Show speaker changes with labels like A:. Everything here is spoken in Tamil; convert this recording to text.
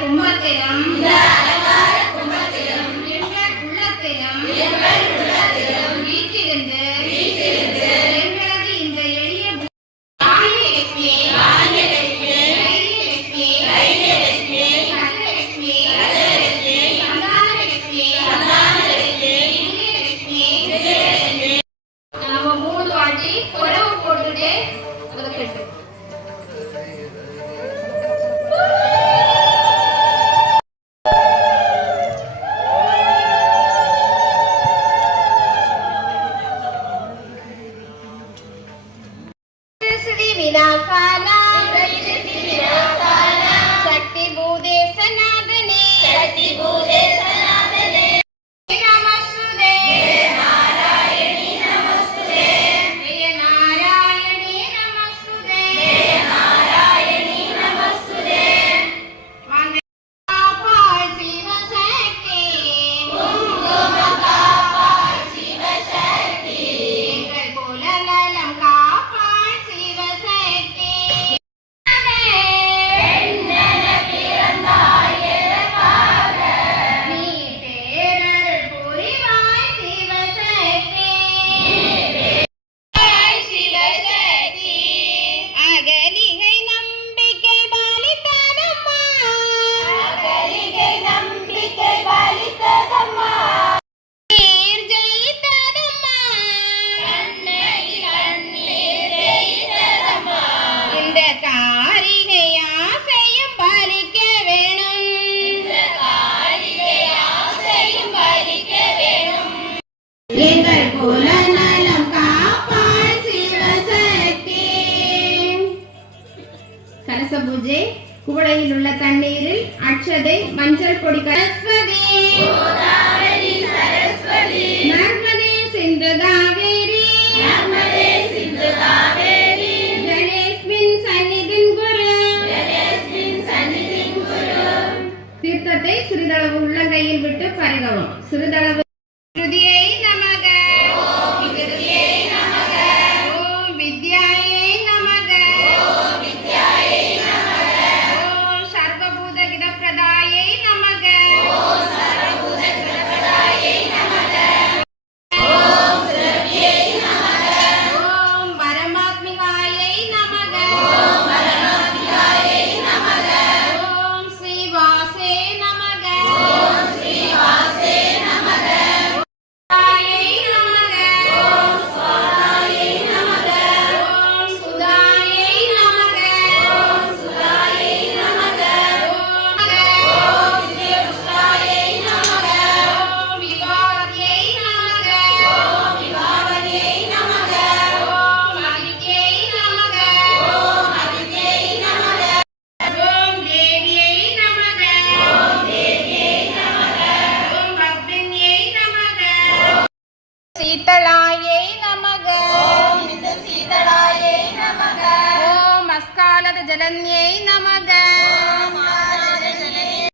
A: ¡Gracias! Medina Fala. பூஜை குவளையில் உள்ள தண்ணீரில் அட்சதை மஞ்சள் பொடி சரஸ்வதி! நர்மதே சிந்து காவேரி! தீர்த்தத்தை சிறிதளவு உள்ளங்கையில் விட்டு பருகவும். சிறிதளவு జలన్యై నమగా